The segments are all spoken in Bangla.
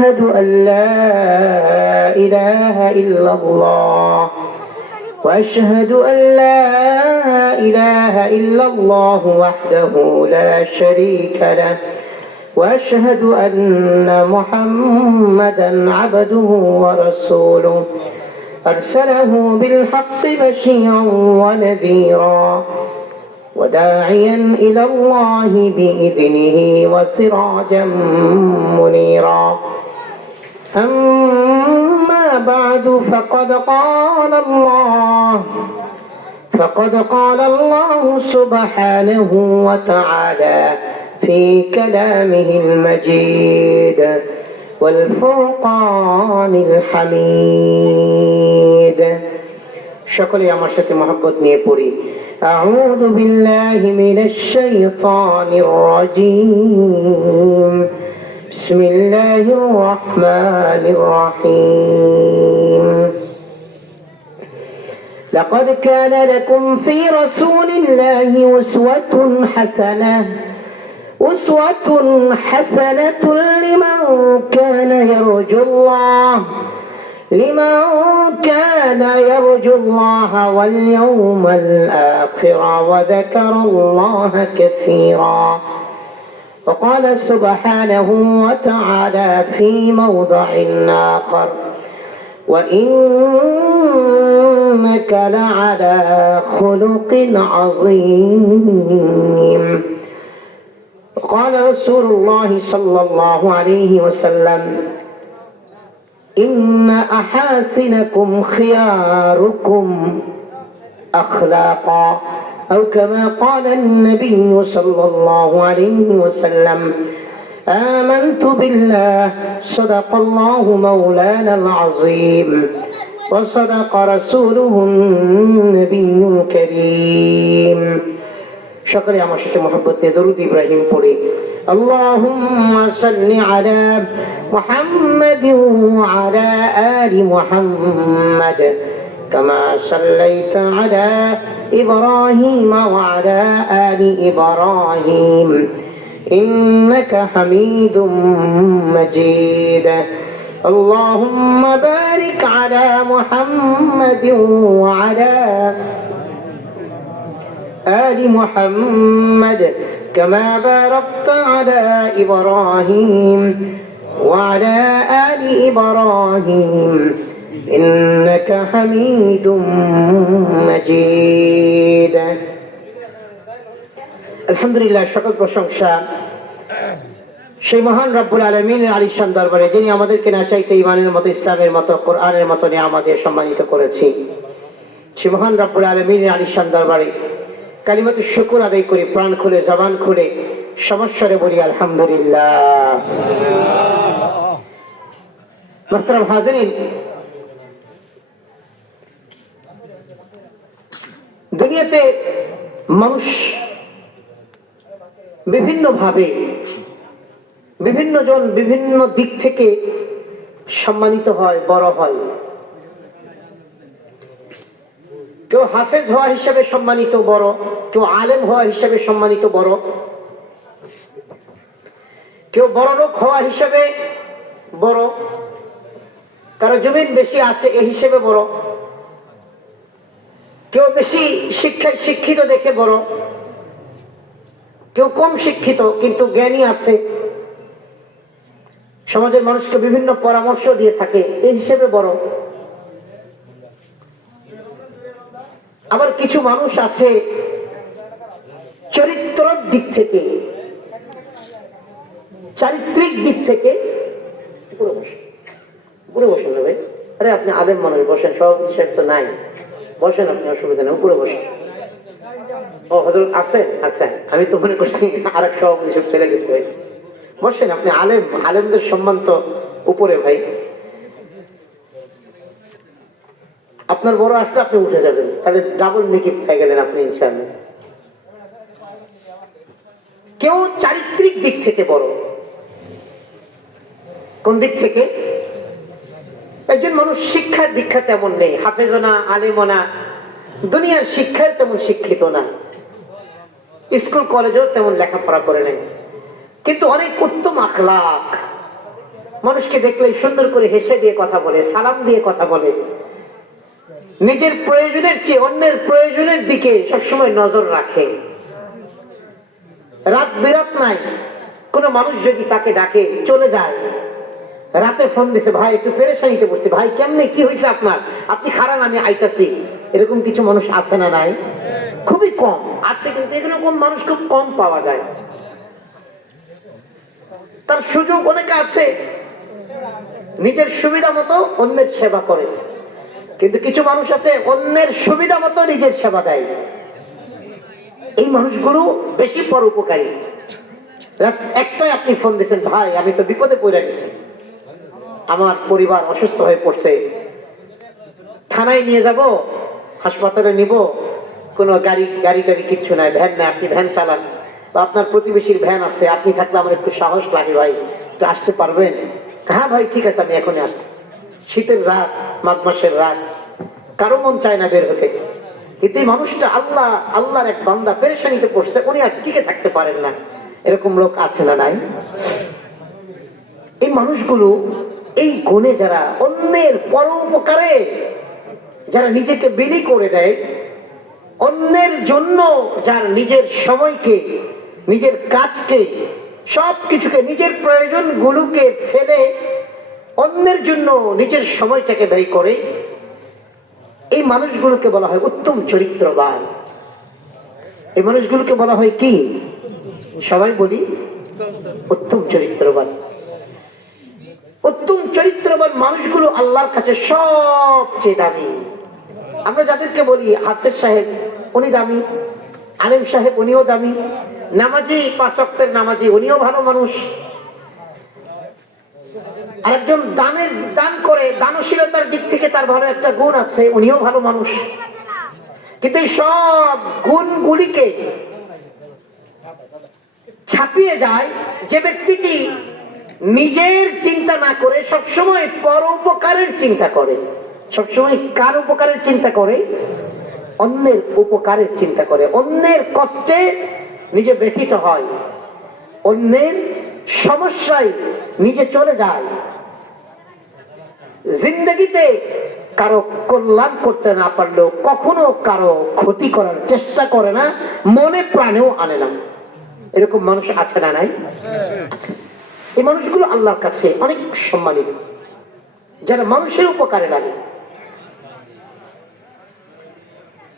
أشهد أن لا إله إلا الله وأشهد أن لا إله إلا الله وحده لا شريك له وأشهد أن محمدا عبده ورسوله أرسله بالحق بشيرا ونذيرا وداعيا إلى الله بإذنه وسراجا منيرا أما بعد فقد قال الله سبحانه وتعالى في كلامه المجيد والفرقان الحميد شكرا আমার সাথে محبت নিয়ে পড়ি أعوذ بالله من الشيطان الرجيم بسم الله الرحمن الرحيم لقد كان لكم في رسول الله أسوة حسنة لمن كان يرجو الله واليوم الآخر وذكر الله كثيرا وقال سبحانه وتعالى في موضع آخر وإنك لعلى خلق عظيم قال رسول الله صلى الله عليه وسلم إن أحاسنكم خياركم أخلاقا أو كما قال النبي صلى الله عليه وسلم آمنت بالله صدق الله مولانا العظيم وصدق رسوله النبي الكريم شكرا يا مشايخ محبت درود إبراهيم পড়ি اللهم صل على محمد وعلى آل محمد كما صليت على إبراهيم وعلى آل إبراهيم إنك حميد مجيد اللهم بارك على محمد وعلى آل محمد كما باركت على إبراهيم وعلى آل إبراهيم إنك حميد مجيد الحمد لله সকল প্রশংসা সেই মহান রব্বুল আলামিনের আলিশান দরবারে যিনি আমাদেরকে না চাইতে ঈমানের মতো ইসলামের মতো কোরআনের মতো নিয়ামতে সম্মানিত করেছি সেই মহান রব্বুল আলামিনের আলিশান দরবারে কালিমাতুশ শুকর আদায় করি প্রাণ খুলে জবান খুলে সমস্যারে বলি আলহামদুলিল্লাহ মুহতারাম হাজিরিন দুনিয়াতে মানুষ বিভিন্নভাবে বিভিন্ন জন বিভিন্ন দিক থেকে সম্মানিত হয় বড় হয় কেউ হাফেজ হওয়া হিসাবে সম্মানিত বড় কেউ আলেম হওয়া হিসাবে সম্মানিত বড় কেউ বড় লোক হওয়া হিসাবে বড় কারো জমিন বেশি আছে এই হিসেবে বড় কেউ বেশি শিক্ষায় শিক্ষিত দেখে বড় কেউ কম শিক্ষিত কিন্তু জ্ঞানী আছে সমাজের মানুষকে বিভিন্ন পরামর্শ দিয়ে থাকে এই হিসেবে বড় আবার কিছু মানুষ আছে চরিত্রের দিক থেকে চারিত্রিক দিক থেকে উপরে বসেন না ভাই আরে আপনি আলেম মানুষ বসেন সভাপতি সাহেব তো নাই বসেন আপনি অসুবিধা নেই উপরে বসেন ও হযরত আছেন আচ্ছা আমি তো মনে করছি আর এক সভাপতি সাহেব চলে গেছে ভাই বসেন আপনি আলেমদের সম্মান তো উপরে ভাই আপনার বড় আসলে আপনি উঠে যাবেন তাহলে ডাবল নেকি পেয়ে গেলেন আপনি ইনশাআল্লাহ কেউ চারিত্রিক দিক থেকে বড় কোন দিক থেকে একজন মানুষ শিক্ষার দীক্ষা তেমন নেই হাফেজও না আলেমও না দুনিয়ার শিক্ষায় তেমন শিক্ষিত না স্কুল কলেজেও তেমন লেখাপড়া করে নাই কিন্তু অনেক উত্তম আখলাক মানুষকে দেখলেই সুন্দর করে হেসে দিয়ে কথা বলে, সালাম দিয়ে কথা বলে, নিজের প্রয়োজনের চেয়ে অন্যের প্রয়োজনের দিকে সবসময় নজর রাখে। রাত বিরাত নাই, কোন মানুষ যদি তাকে ডাকে চলে যায়, রাতে ফোন দিছে, ভাই একটু পেরেশানিতে পড়ছে, ভাই কেমনে কি হয়েছে আপনার, আপনি খারাপ আমি আইতাছি, এরকম কিছু মানুষ আছে না নাই? খুবই কম আছে, কিন্তু এরকম মানুষ খুব কম পাওয়া যায়। তার সুযোগ অনেকে আছে, নিজের সুবিধা মতো অন্যের সেবা করে, কিন্তু কিছু মানুষ আছে অন্যের সুবিধা মতো নিজের সেবা দেয়। এই মানুষগুলো বেশি পরোপকারী। একটাই আপনি ফোন দিয়েছেন, ভাই আমি তো বিপদে পড়ে গেছি, আমার পরিবার অসুস্থ হয়ে পড়ছে, থানায় নিয়ে যাব, হাসপাতালে নিব, কোনো গাড়ি টাড়ি কিচ্ছু নাই, ভ্যান নাই, আপনি ভ্যান চালান, বা আপনার প্রতিবেশীর ভ্যান আছে, আপনি থাকলে আমার একটু সাহস লাগে, ভাই একটু আসতে পারবেন? হ্যাঁ ভাই ঠিক আছে, আমি এখনই আসবো। শীতের রাত, মাঘ মাসের রাত, কারো মন চায় না বের হতে, কিন্তু এই মানুষটা আল্লাহর এক বান্দা পেরেশানিতে পড়ছে, উনি আর টিকে থাকতে পারেন না। এরকম লোক আছে না নাই? এই মানুষগুলো এই গুণে যারা অন্যের পরোপকারে যারা নিজেকে বিলি করে দেয়, অন্যের জন্য যার নিজের সময়কে, নিজের কাজকে, সবকিছুকে, নিজের প্রয়োজন গুলোকে ফেলে অন্যের জন্য নিজের সময়টাকে ব্যয় করে, এই মানুষগুলোকে বলা হয় উত্তম চরিত্রবান। এই মানুষগুলোকে বলা হয় কি? সবাই বলি উত্তম চরিত্রবান। উত্তম চরিত্রবান মানুষগুলো আল্লাহর কাছে সবচেয়ে দামি। আমরা যাদেরকে বলি হাফেজ সাহেব, উনি দামি, আলেম সাহেব উনিও দামি, নামাজি, 5 ওয়াক্তের নামাজি, উনিও ভালো মানুষ, আরেকজন দান করে, দানশীলতার দিক থেকে তার ভালো একটা গুণ আছে, উনিও ভালো মানুষ। কিন্তু এই সব গুণগুলিকে ছাপিয়ে যায় যে ব্যক্তিটি নিজের চিন্তা না করে সবসময় পরোপকারের চিন্তা করে। সবসময় কার উপকারের চিন্তা করে? অন্যের উপকারের চিন্তা করে, অন্যের কষ্টে নিজে ব্যথিত হয়, অন্যের সমস্যায় নিজে চলে যায়, জিন্দগিতে কারো কল্যাণ করতে না পারলেও কখনো কারো ক্ষতি করার চেষ্টা করে না, মনে প্রাণেও আনে না। এরকম মানুষ আছে না নাই? এই মানুষগুলো আল্লাহর কাছে অনেক সম্মানিত, যারা মানুষের উপকারে লাগে।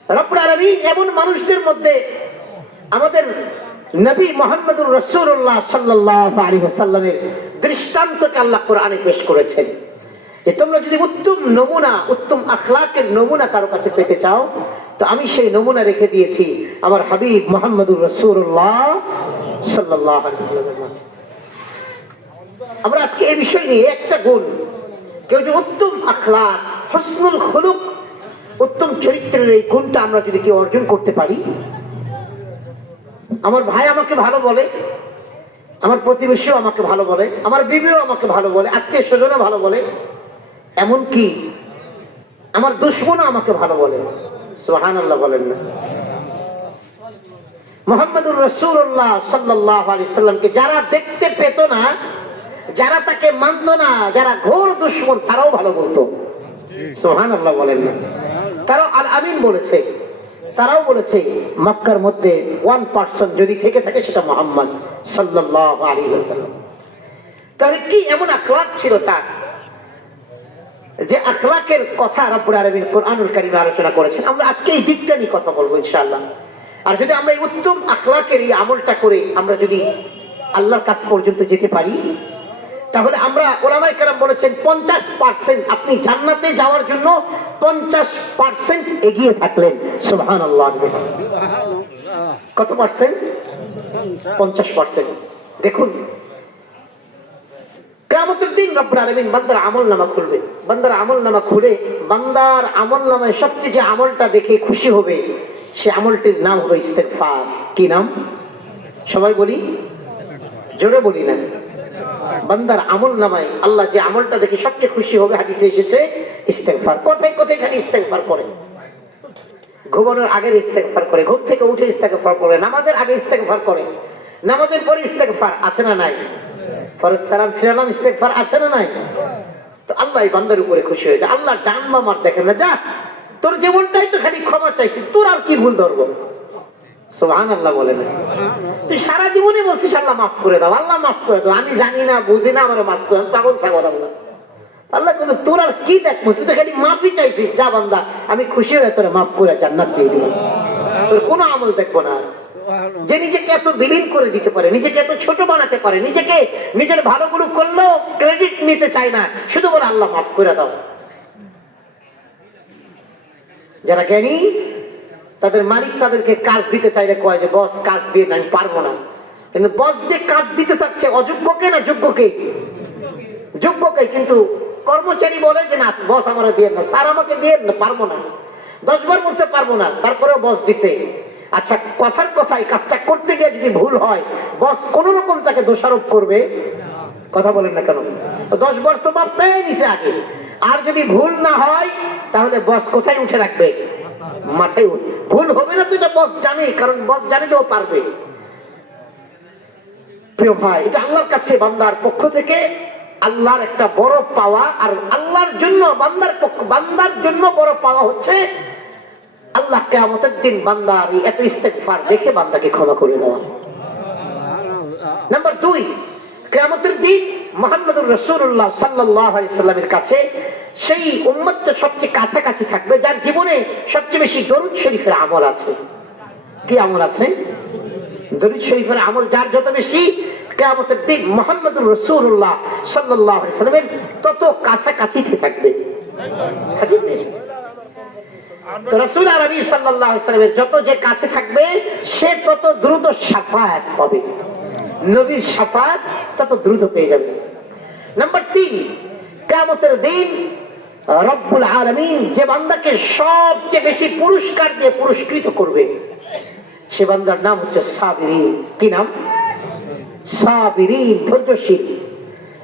রব্বুল আলামিন এমন মানুষদের মধ্যে আমাদের নবী মুহাম্মদুর রাসূলুল্লাহ সাল্লাল্লাহু আলাইহি ওয়াসাল্লামের দৃষ্টান্তকে আল্লাহ কোরআনে পেশ করেছেন যে তোমরা যদি উত্তম নমুনা, উত্তম আখলাকের নমুনা কারো কাছে পেতে চাও, তো আমি সেই নমুনা রেখে দিয়েছি আমার হাবিব মুহাম্মদুর রাসূলুল্লাহ সাল্লাল্লাহু আলাইহি ওয়াসাল্লাম। আমরা আজকে এই বিষয় নিয়ে একটা গুণ, কেউ যে উত্তম আখলাক, হুসনুল খুলুক, উত্তম চরিত্রের এই গুণটা আমরা যদি কেউ অর্জন করতে পারি, আমার ভাই আমাকে ভালো বলে, আমার প্রতিবেশীও আমাকে ভালো বলে, আমার বিবিও আমাকে ভালো বলে, আত্মীয় স্বজনও ভালো বলে, এমনকি আমার দুশমনও আমাকে ভালো বলে। সুবহানাল্লাহ বলেন না? মুহাম্মদুর রাসূলুল্লাহ সাল্লাল্লাহু আলাইহি সাল্লামকে যারা দেখতে পেত না, যারা তাকে মানত না, যারা ঘোর দুশমন, তারাও ভালো বলতো। সুবহানাল্লাহ বলেন না? তারাও আল আমিন বলেছে, তারাও বলেছে মক্কার মধ্যে 1% যদি থেকে থাকে সেটা মুহাম্মদ সাল্লাল্লাহু আলাইহি ওয়াসাল্লাম। তাহলে কি এমন আখলাক ছিল তার, যে আখলাকের কথা রব্বুল আলামিন কোরআনুল কারীমে আলোচনা করেছেন। আমরা আজকে এই দিকটা নিয়ে কথা বলবো ইনশাআল্লাহ। আর যদি আমরা এই উত্তম আখলাকের এই আমলটা করে আমরা যদি আল্লাহর কাছ পর্যন্ত যেতে পারি, তাহলে আমরা ওলামায়ে কেরাম বলেছেন 50% আপনি জান্নাতে যাওয়ার জন্য 50% এগিয়ে থাকলেন। সুবহানাল্লাহ। কত পার্সেন্ট? 50%। দেখুন কিয়ামতের দিন রব্বুল আলামিন বান্দার আমলনামা খুলবে, বান্দার আমলনামা খুলে বান্দার আমলনামায় সবচেয়ে যে আমলটা দেখে খুশি হবে সে আমলটির নাম হবে ইস্তেগফার। কি নাম? সবাই বলি, জোরে বলি না। বান্দার আমলনামায় আল্লাহ যে আমলটা দেখে সবচেয়ে খুশি হবে, হাদিসে এসেছে ইস্তেগফার। কোথায় কোথায় খালি ইস্তেগফার করে? ঘুমানোর আগে ইস্তেগফার করে, ঘুম থেকে উঠে ইস্তেগফার করে, নামাজের আগে ইস্তেগফার করে, নামাজের পরে ইস্তেগফার আছে না নাই? ফরজ সালাম ফিরালাম, ইস্তেগফার আছে না নাই? তো আল্লাহ এই বান্দার উপরে খুশি হয়েছে। আল্লাহ ডান বা মার দেখেন না, যা তোর জীবনটাই তো খালি ক্ষমা চাইছি, তোর আর কি ভুল ধরবো? সুবহানাল্লাহ বলে না? তুই সারা জীবনে বলছিস আল্লাহ মাফ করে দাও, আল্লাহ মাফ করে দাও, আমি জানি না বুঝি না, আমার মাফ করে, পাগল ছাগল আল্লাহ। আল্লাহ বলে তোর আর কি দেখবো, তুই তো খালি মাফই চাইছিস, যা বান্দা আমি খুশি হয়ে তোরা মাফ করে জান্নাত দিয়ে দিব, তোর কোনো আমল দেখবো না। যে নিজেকে এত বিলীন করে দিতে পারে, নিজেকে এত ছোট বানাতে পারে, নিজেকে নিজের ভালোগুলো করলেও ক্রেডিট নিতে চায় না, শুধু বলে আল্লাহ মাফ করে দাও। যারা জ্ঞানী তাদের মালিক তাদেরকে কাজ দিতে চাইলে কয় যে বস কাজ দিয়ে না, আমি পারবো না। কিন্তু বস যে কাজ দিতে চাচ্ছে অযোগ্যকে না যোগ্যকে? যোগ্যকে। কিন্তু কর্মচারী বলে যে না বস আমার দিয়ে না, স্যার আমাকে দিয়ে না, পারবো না। 10 বার বলছে পারবো না, তারপরেও বস দিছে। আচ্ছা, কথার কথায় কাজটা করতে গিয়ে যদি ভুল হয়, বস কোন রকম তাকে দোষারোপ করবে? কথা বলেন না কেন? 10 বার তো মাপতেই নিছে আগে। আর যদি ভুল না হয় তাহলে বস কোথায় উঠে রাখবে? মাথায় উঠে। ভুল হবে না তো এটা বস জানে, কারণ বস জানে যে ও পারবে। প্রিয় ভাই, এটা আল্লাহর কাছে বান্দার পক্ষ থেকে আল্লাহর একটা বড় পাওয়া। আর আল্লাহর জন্য বান্দার জন্য বড় পাওয়া হচ্ছে আল্লাহ কিয়ামতের দিন বান্দার এত ইস্তেগফার দেখে বান্দাকে ক্ষমা করে দেওয়া। নাম্বার 2, কিয়ামতের দিন মুহাম্মদুর রাসূলুল্লাহ সাল্লাল্লাহু আলাইহি সাল্লামের কাছে সেই উম্মতটা সবচেয়ে কাছাকাছি থাকবে যার জীবনে সবচেয়ে বেশি দরুদ শরীফের আমল আছে। কি আমল আছে? দরুদ শরীফের আমল যার যত বেশি, কিয়ামতের দিন মুহাম্মদুর রাসূলুল্লাহ সাল্লাল্লাহু আলাইহি সাল্লামের তত কাছাকাছি থাকবে। তো রাসূল আরবি সাল্লাল্লাহু আলাইহি সাল্লামের যত যে কাছে থাকবে সে তত দ্রুত শাফায়াত পাবে, নবীর শাফায়াত তত দ্রুত পেয়ে যাবে। নাম্বার 3, কিয়ামতের দিন রব্বুল আলামিন যে বান্দাকে সবচেয়ে বেশি পুরস্কার দিয়ে পুরস্কৃত করবে সে বান্দার নাম হচ্ছে সাবিরিন। কি নাম? সাবিরিন, ধৈর্যশীল।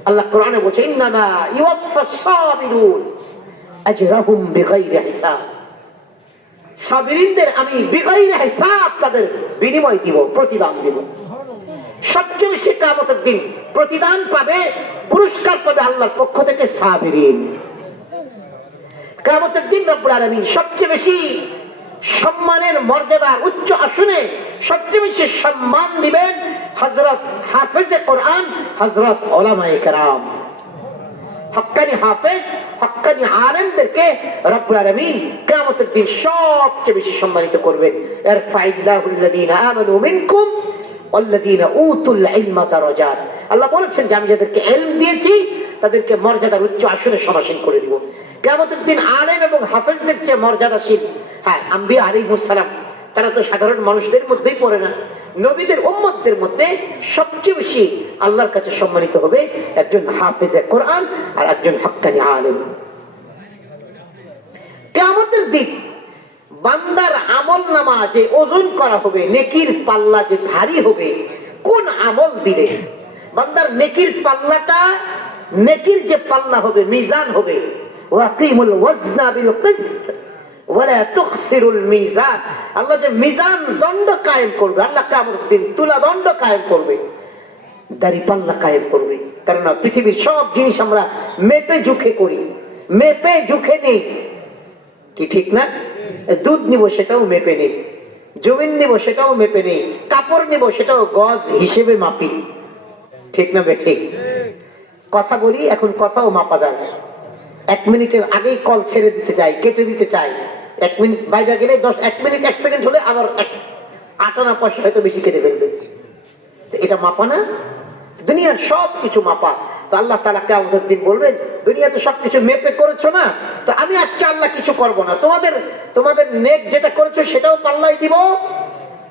আল্লাহ কোরআনে বলছে ইন্নামা ইউওয়াফাস সাবিরুন আজরাহুম বিগাইরি হিসাব। সাবিরিনদের আমি বিগাইরি হিসাব তাদের বিনিময় দিব, প্রতিদান দিব। সবচেয়ে বেশি কিয়ামতের দিন প্রতিদান পাবে, পুরস্কার পাবে আল্লাহর পক্ষ থেকে সাবিরিন। কিয়ামতের দিন রব্বুল আলামিন সবচেয়ে বেশি সম্মানের মর্যাদা, উচ্চ আসনে সবচেয়ে বেশি সম্মান দিবেন হযরত হাফেজে কোরআন, হযরত উলামায়ে কেরাম। হক্কানি হাফেজ, হক্কানি আলেমদেরকে রব্বুল আলামিন কিয়ামতের দিন সবচেয়ে বেশি সম্মানিত করবেন। ইরফাইল্লাহুল্লাযীনা আমানু মিনকুম ওয়াল্লাযীনা উতুল ইলমা দারাজাত। আল্লাহ বলেছেন যে আমি যাদেরকে ইলম দিয়েছি তাদেরকে মর্যাদার উচ্চ আসনে সমাসীন করে দিব। কিয়ামতের দিন আলেম এবং হাফেজদের চেয়ে মর্যাদাশীল আম্বিয়া আলাইহিস সালাম, তারা তো সাধারণ মানুষদের মধ্যেই পড়ে না। নবীদের উম্মতদের মধ্যে সবচেয়ে বেশি আল্লাহর কাছে সম্মানিত হবে একজন হাফেজে কোরআন আর একজন হক্কানি আলেম। কিয়ামতের দিন বান্দার আমলনামা যে ওজন করা হবে, নেকির পাল্লা যে ভারী হবে, কোন আমল দিলে বান্দার নেকির পাল্লাটা, নেকির যে পাল্লা হবে, মিজান হবে, ওয়াকিমুল ওয়াজনা বিল কিসত ওয়ালা তুখসিরুল মিজান। আল্লাহ যে মিজান দণ্ড কায়েম করবে, আল্লাহ কিয়ামতের দিন তুলা দণ্ড কায়েম করবে, দাড়ি পাল্লা কায়েম করবে। কারণ পৃথিবীর সব জিনিস আমরা মেপে ঝুঁকে করি, মেপে ঝুঁকে নেই, কি ঠিক না? দুধ নিব সেটাও মেপে নেই, জমিন নিব সেটাও মেপে নেই, কাপড় নিব সেটাও গজ হিসেবে মাপি, ঠিক না বেঠি? কথা বলি এখন, কথাও মাপা যায়। 1 মিনিটের আগেই কল ছেড়ে দিতে চাই, কেটে দিতে চাই। 1 মিনিট বাইরে গেলে 1 মিনিট 1 সেকেন্ড হলে আবার 8 আনা পয়সা হয়তো বেশি কেটে ফেলবে। এটা মাপা না? দুনিয়ার সব কিছু মাপা। তো আল্লাহ তাআলা কিয়ামতের দিন বলবেন দুনিয়াতে সবকিছু মেপে করেছো না, তো আমি আজকে আল্লাহ কিছু করব না, তোমাদের নেক যেটা করেছো সেটাও পাল্লাই দিব,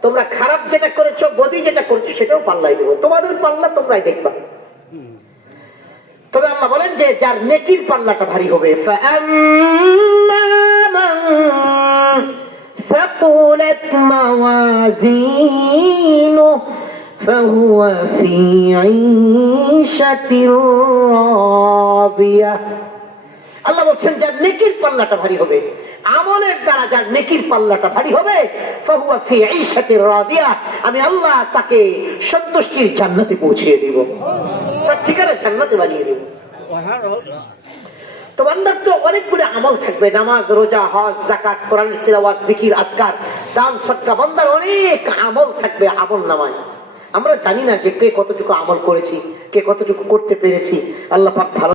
তোমরা খারাপ যেটা করেছো, বদি যেটা করেছো সেটাও পাল্লাই দিব, তোমাদের পাল্লা তোমরাই দেখবা। তবে আল্লাহ বলেন যে যার নেকির পাল্লাটা ভারী হবে, ফাআম্মা মান ফাকুলাত মাওয়াজিনু ফাহুয়া ফি ঈশাতির রাদিয়া। আল্লাহ বলেন যার নেকির পাল্লাটা ভারী হবে, আমলের দ্বারা যার নেকির পাল্লাটা ভারী হবে, ফাহুয়া ফি ঈশাতির রাদিয়া, আমি আল্লাহ তাকে সন্তুষ্টির জান্নাতে পৌঁছিয়ে দিব। তার ঠিকানা জান্নাতে বানিয়ে দেব। তো বান্দার তো অনেকগুলো আমল থাকবে, নামাজ, রোজা, হজ, যাকাত, কোরআনের তিলাওয়াত, জিকির, আজকার, দান, সদকা, বান্দার অনেক আমল থাকবে আমল নামায়। আমরা জানি না যে কে কতটুকু আমল করেছি, কে কতটুকু করতে পেরেছি। আল্লাহ পাক ভালো